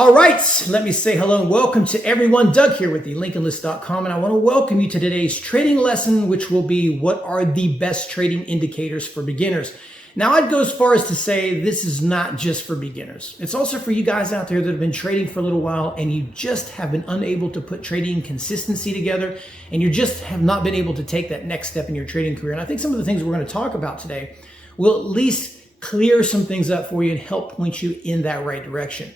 All right, let me say hello and welcome to everyone. Doug here with the LincolnList.com, and I want to welcome you to today's trading lesson, which will be what are the best trading indicators for beginners. Now, I'd go as far as to say this is not just for beginners. It's also for you guys out there that have been trading for a little while and you just have been unable to put trading consistency together, and you just have not been able to take that next step in your trading career. And I think some of the things we're going to talk about today will at least clear some things up for you and help point you in that right direction.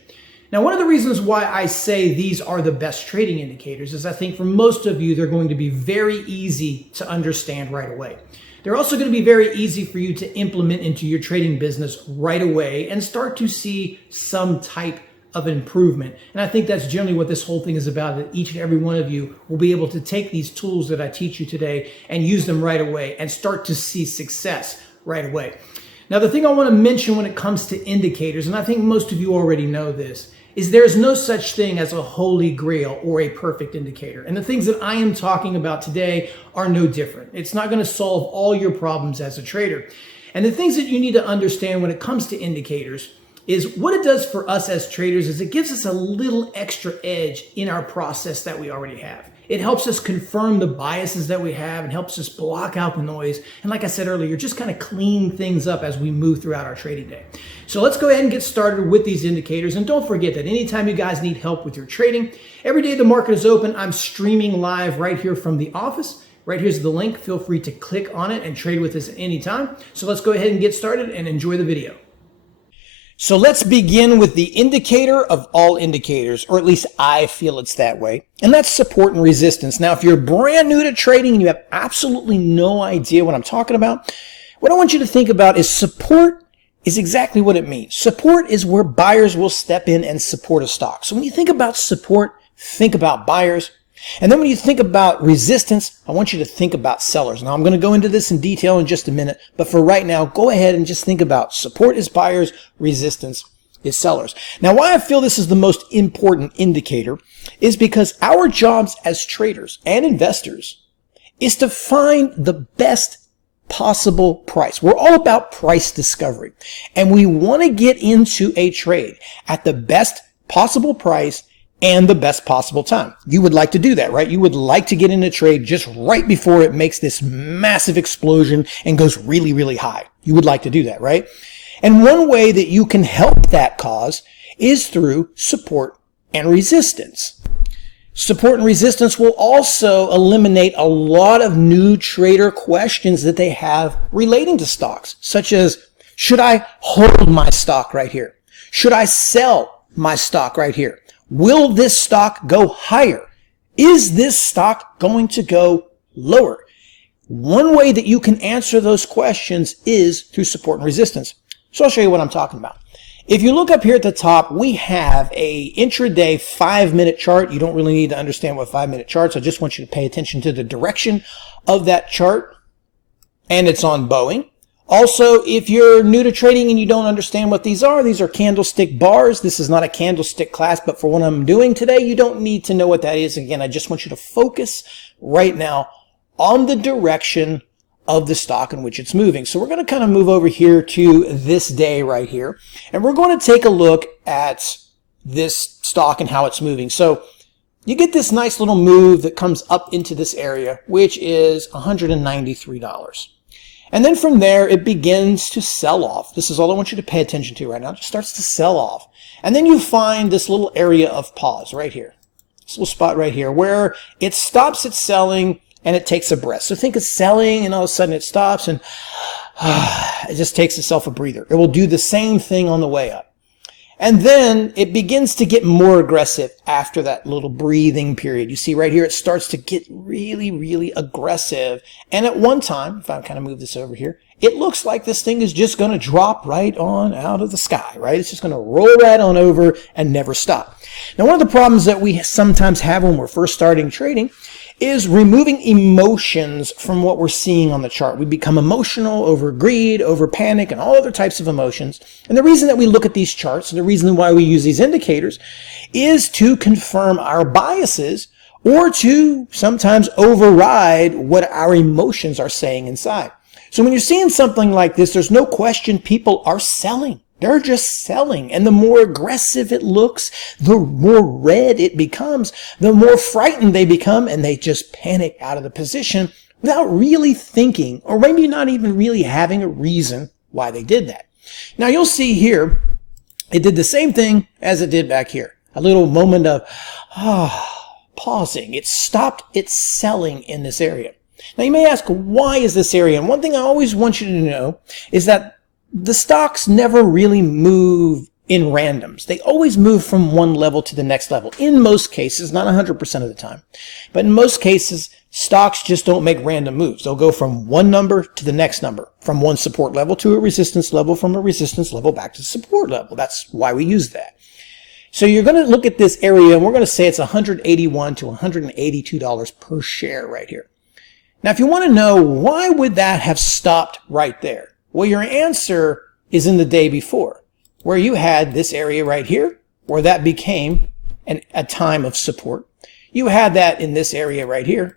Now, one of the reasons why I say these are the best trading indicators is I think for most of you, they're going to be very easy to understand right away. They're also going to be very easy for you to implement into your trading business right away and start to see some type of improvement. And I think that's generally what this whole thing is about, that each and every one of you will be able to take these tools that I teach you today and use them right away and start to see success right away. Now, the thing I want to mention when it comes to indicators, and I think most of you already know this, is there's no such thing as a holy grail or a perfect indicator. And the things that I am talking about today are no different. It's not going to solve all your problems as a trader. And the things that you need to understand when it comes to indicators is what it does for us as traders is it gives us a little extra edge in our process that we already have. It helps us confirm the biases that we have and helps us block out the noise. And like I said earlier, just kind of clean things up as we move throughout our trading day. So let's go ahead and get started with these indicators. And don't forget that anytime you guys need help with your trading, every day the market is open, I'm streaming live right here from the office. Right here's the link. Feel free to click on it and trade with us anytime. So let's go ahead and get started and enjoy the video. So let's begin with the indicator of all indicators, or at least I feel it's that way, and that's support and resistance. Now, if you're brand new to trading and you have absolutely no idea what I'm talking about, what I want you to think about is support is exactly what it means. Support is where buyers will step in and support a stock. So when you think about support, think about buyers. And then when you think about resistance, I want you to think about sellers. Now, I'm going to go into this in detail in just a minute, but for right now, go ahead and just think about support is buyers, resistance is sellers. Now, why I feel this is the most important indicator is because our jobs as traders and investors is to find the best possible price. We're all about price discovery, and we want to get into a trade at the best possible price and the best possible time. You would like to do that, right? You would like to get in a trade just right before it makes this massive explosion and goes really, really high. You would like to do that, right? And one way that you can help that cause is through support and resistance. Support and resistance will also eliminate a lot of new trader questions that they have relating to stocks, such as, should I hold my stock right here? Should I sell my stock right here? Will this stock go higher? Is this stock going to go lower? One way that you can answer those questions is through support and resistance. So I'll show you what I'm talking about. If you look up here at the top, we have a intraday 5-minute chart. You don't really need to understand what 5-minute charts. I just want you to pay attention to the direction of that chart. And it's on Boeing. Also, if you're new to trading and you don't understand what these are candlestick bars. This is not a candlestick class, but for what I'm doing today, you don't need to know what that is. Again, I just want you to focus right now on the direction of the stock in which it's moving. So we're going to kind of move over here to this day right here, and we're going to take a look at this stock and how it's moving. So you get this nice little move that comes up into this area, which is $193. And then from there, it begins to sell off. This is all I want you to pay attention to right now. It just starts to sell off. And then you find this little area of pause right here. This little spot right here where it stops its selling and it takes a breath. So think it's selling and all of a sudden it stops and it just takes itself a breather. It will do the same thing on the way up. And then it begins to get more aggressive after that little breathing period. You see right here, it starts to get really, really aggressive. And at one time, if I kind of move this over here, it looks like this thing is just going to drop right on out of the sky, right? It's just going to roll right on over and never stop. Now, one of the problems that we sometimes have when we're first starting trading is removing emotions from what we're seeing on the chart. We become emotional over greed, over panic, and all other types of emotions. And the reason that we look at these charts and the reason why we use these indicators is to confirm our biases or to sometimes override what our emotions are saying inside. So when you're seeing something like this, there's no question people are selling. They're just selling. And the more aggressive it looks, the more red it becomes, the more frightened they become, and they just panic out of the position without really thinking, or maybe not even really having a reason why they did that. Now you'll see here, it did the same thing as it did back here. A little moment of pausing. It stopped its selling in this area. Now you may ask, why is this area? And one thing I always want you to know is that the stocks never really move in randoms. They always move from one level to the next level. In most cases, not 100% of the time, but in most cases, stocks just don't make random moves. They'll go from one number to the next number, from one support level to a resistance level, from a resistance level back to support level. That's why we use that. So you're going to look at this area, and we're going to say it's $181 to $182 per share right here. Now, if you want to know why would that have stopped right there? Well, your answer is in the day before, where you had this area right here, where that became a time of support. You had that in this area right here.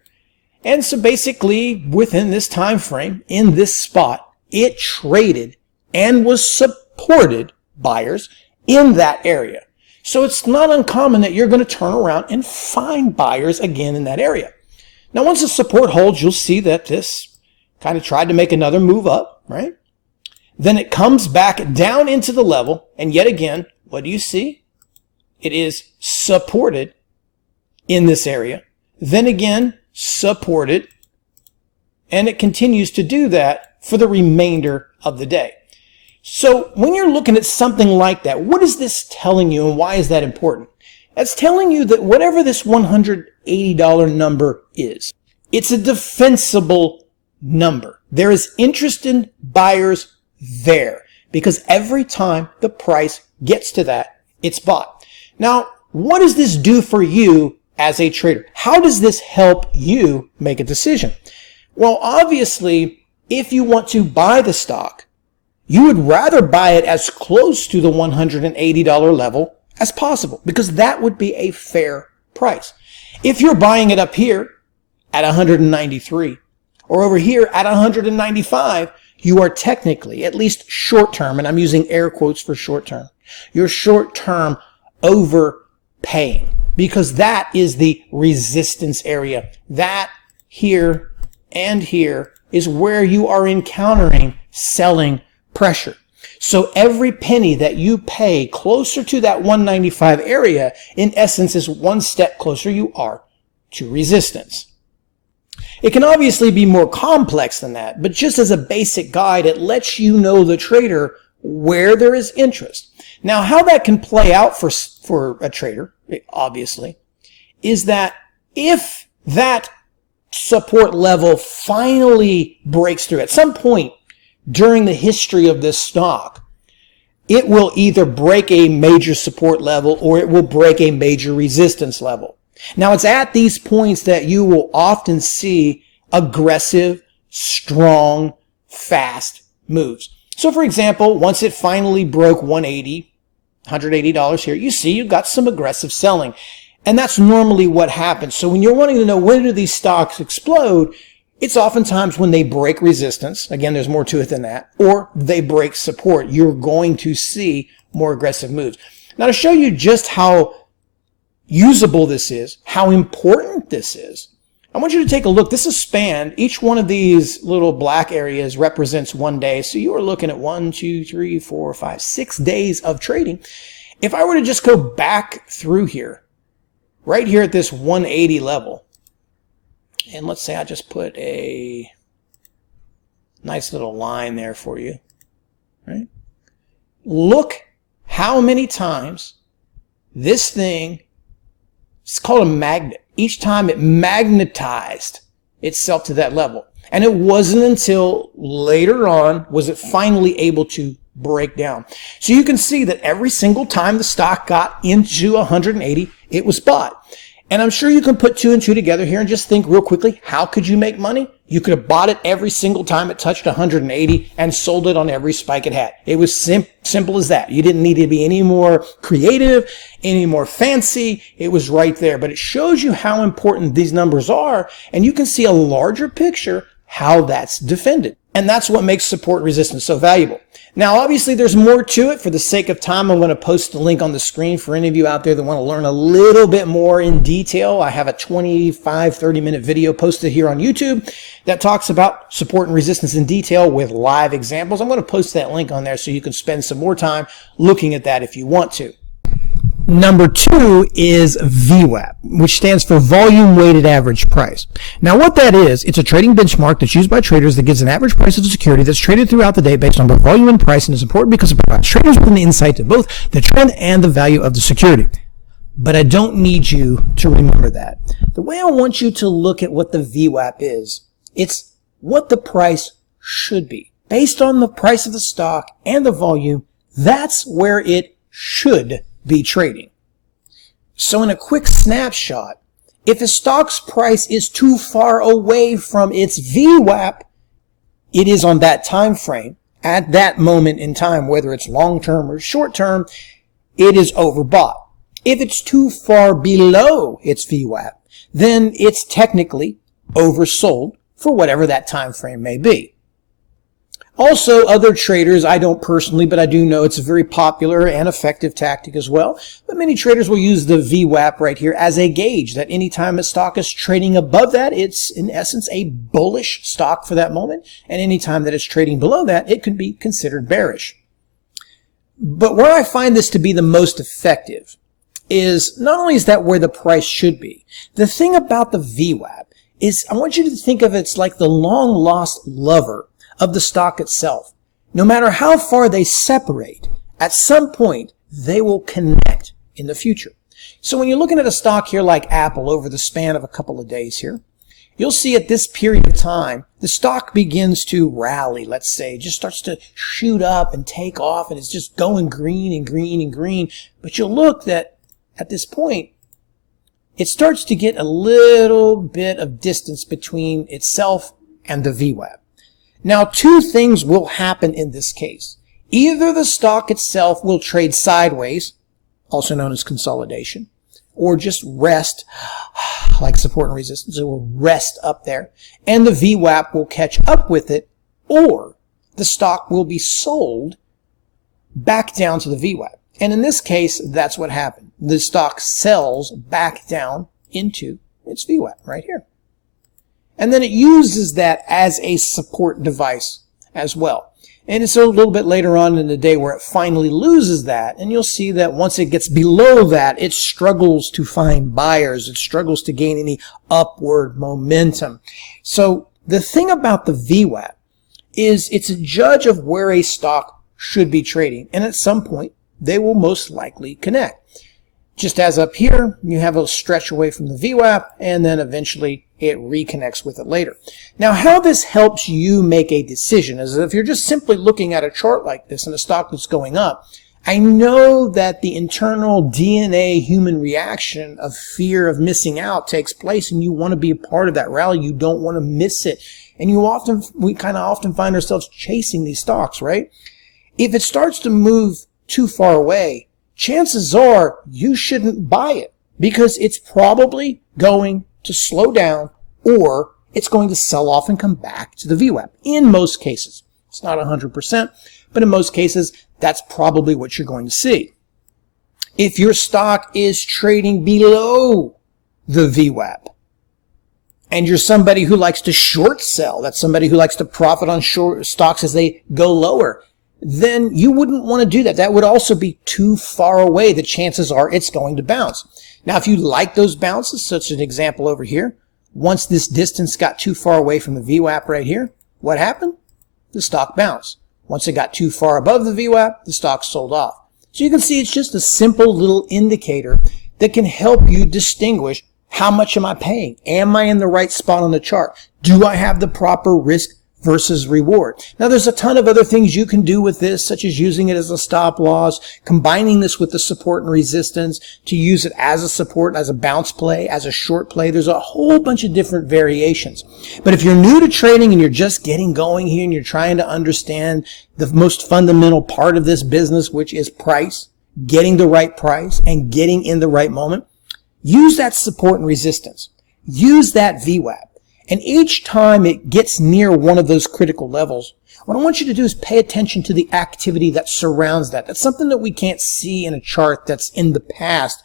And so basically, within this time frame, in this spot, it traded and was supported buyers in that area. So it's not uncommon that you're going to turn around and find buyers again in that area. Now, once the support holds, you'll see that this kind of tried to make another move up, right? Then it comes back down into the level, and yet again, what do you see? It is supported in this area. Then again, supported, and it continues to do that for the remainder of the day. So when you're looking at something like that, what is this telling you, and why is that important? That's telling you that whatever this $180 number is, it's a defensible number. There is interested buyers there because every time the price gets to that, it's bought. Now, what does this do for you as a trader? How does this help you make a decision? Well, obviously, if you want to buy the stock, you would rather buy it as close to the $180 level as possible because that would be a fair price. If you're buying it up here at 193 or over here at 195, you are technically, at least short term, and I'm using air quotes for short term, you're short term overpaying because that is the resistance area. That here and here is where you are encountering selling pressure. So every penny that you pay closer to that 195 area, in essence, is one step closer you are to resistance. It can obviously be more complex than that, but just as a basic guide, it lets you know, the trader, where there is interest. Now, how that can play out for a trader, obviously, is that if that support level finally breaks through at some point during the history of this stock, it will either break a major support level or it will break a major resistance level. Now, it's at these points that you will often see aggressive, strong, fast moves. So, for example, once it finally broke $180 here, you see you've got some aggressive selling. And that's normally what happens. So when you're wanting to know when do these stocks explode, it's oftentimes when they break resistance. Again, there's more to it than that. Or they break support. You're going to see more aggressive moves. Now, to show you just how usable this is, how important this is, I want you to take a look. This is spanned. Each one of these little black areas represents one day. So you are looking at 1, 2, 3, 4, 5, 6 days of trading. If I were to just go back through here, right here at this 180 level, and let's say I just put a nice little line there for you, right? Look how many times this thing, it's called a magnet. Each time it magnetized itself to that level. And it wasn't until later on was it finally able to break down. So you can see that every single time the stock got into 180, it was bought. And I'm sure you can put 2 and 2 together here and just think real quickly, how could you make money? You could have bought it every single time it touched 180 and sold it on every spike it had. It was simple as that. You didn't need to be any more creative, any more fancy. It was right there. But it shows you how important these numbers are, and you can see a larger picture how that's defended. And that's what makes support and resistance so valuable. Now, obviously, there's more to it. For the sake of time, I'm going to post the link on the screen for any of you out there that want to learn a little bit more in detail. I have a 30-minute video posted here on YouTube that talks about support and resistance in detail with live examples. I'm going to post that link on there so you can spend some more time looking at that if you want to. Number 2 is VWEB, which stands for Volume Weighted Average Price. Now what that is, it's a trading benchmark that's used by traders that gives an average price of the security that's traded throughout the day based on both volume and price, and is important because it provides traders with an insight to both the trend and the value of the security. But I don't need you to remember that. The way I want you to look at what the VWAP is, it's what the price should be. Based on the price of the stock and the volume, that's where it should be trading. So in a quick snapshot, if a stock's price is too far away from its VWAP, it is on that time frame, at that moment in time, whether it's long-term or short-term, it is overbought. If it's too far below its VWAP, then it's technically oversold for whatever that time frame may be. Also, other traders, I don't personally, but I do know it's a very popular and effective tactic as well. But many traders will use the VWAP right here as a gauge that anytime a stock is trading above that, it's in essence a bullish stock for that moment. And anytime that it's trading below that, it could be considered bearish. But where I find this to be the most effective is not only is that where the price should be, the thing about the VWAP is I want you to think of it's like the long lost lover of the stock itself. No matter how far they separate, at some point they will connect in the future. So when you're looking at a stock here like Apple over the span of a couple of days here, you'll see at this period of time, the stock begins to rally, let's say, just starts to shoot up and take off, and it's just going green and green and green. But you'll look that at this point, it starts to get a little bit of distance between itself and the VWAP. Now, two things will happen in this case. Either the stock itself will trade sideways, also known as consolidation, or just rest, like support and resistance. It will rest up there, and the VWAP will catch up with it, or the stock will be sold back down to the VWAP. And in this case, that's what happened. The stock sells back down into its VWAP right here. And then it uses that as a support device as well. And it's a little bit later on in the day where it finally loses that. And you'll see that once it gets below that, it struggles to find buyers. It struggles to gain any upward momentum. So the thing about the VWAP is it's a judge of where a stock should be trading. And at some point, they will most likely connect. Just as up here, you have a stretch away from the VWAP, and then eventually it reconnects with it later. Now, how this helps you make a decision is if you're just simply looking at a chart like this and a stock that's going up, I know that the internal DNA human reaction of fear of missing out takes place, and you want to be a part of that rally. You don't want to miss it. And we kind of often find ourselves chasing these stocks, right? If it starts to move too far away, chances are you shouldn't buy it because it's probably going to slow down or it's going to sell off and come back to the VWAP. In most cases, it's not 100%, but in most cases, that's probably what you're going to see. If your stock is trading below the VWAP and you're somebody who likes to short sell, that's somebody who likes to profit on short stocks as they go lower, then you wouldn't want to do that. That would also be too far away. The chances are it's going to bounce. Now, if you like those bounces, such an example over here, once this distance got too far away from the VWAP right here, what happened? The stock bounced. Once it got too far above the VWAP, the stock sold off. So you can see it's just a simple little indicator that can help you distinguish how much am I paying? Am I in the right spot on the chart? Do I have the proper risk versus reward? Now, there's a ton of other things you can do with this, such as using it as a stop loss, combining this with the support and resistance to use it as a support, as a bounce play, as a short play. There's a whole bunch of different variations. But if you're new to trading and you're just getting going here and you're trying to understand the most fundamental part of this business, which is price, getting the right price and getting in the right moment, use that support and resistance. Use that VWAP. And each time it gets near one of those critical levels, what I want you to do is pay attention to the activity that surrounds that. That's something that we can't see in a chart that's in the past.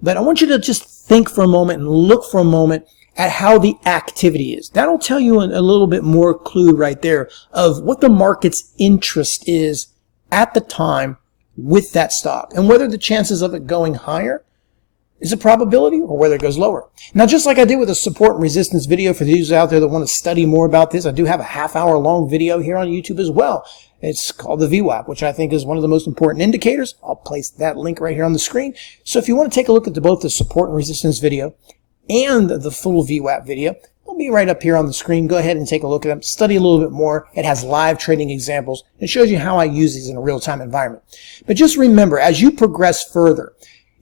But I want you to just think for a moment and look for a moment at how the activity is. That'll tell you a little bit more clue right there of what the market's interest is at the time with that stock, and whether the chances of it going higher is a probability or whether it goes lower. Now, just like I did with the support and resistance video, for those out there that want to study more about this, I do have a half-hour long video here on YouTube as well. It's called the VWEB, which I think is one of the most important indicators. I'll place that link right here on the screen. So if you want to take a look at both the support and resistance video and the full VWEB video, they'll be right up here on the screen. Go ahead and take a look at them. Study a little bit more. It has live trading examples. It shows you how I use these in a real-time environment. But just remember, as you progress further,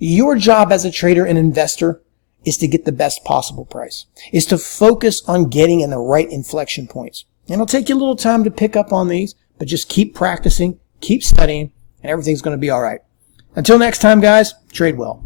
your job as a trader and investor is to get the best possible price, is to focus on getting in the right inflection points. And it'll take you a little time to pick up on these, but just keep practicing, keep studying, and everything's going to be all right. Until next time, guys, trade well.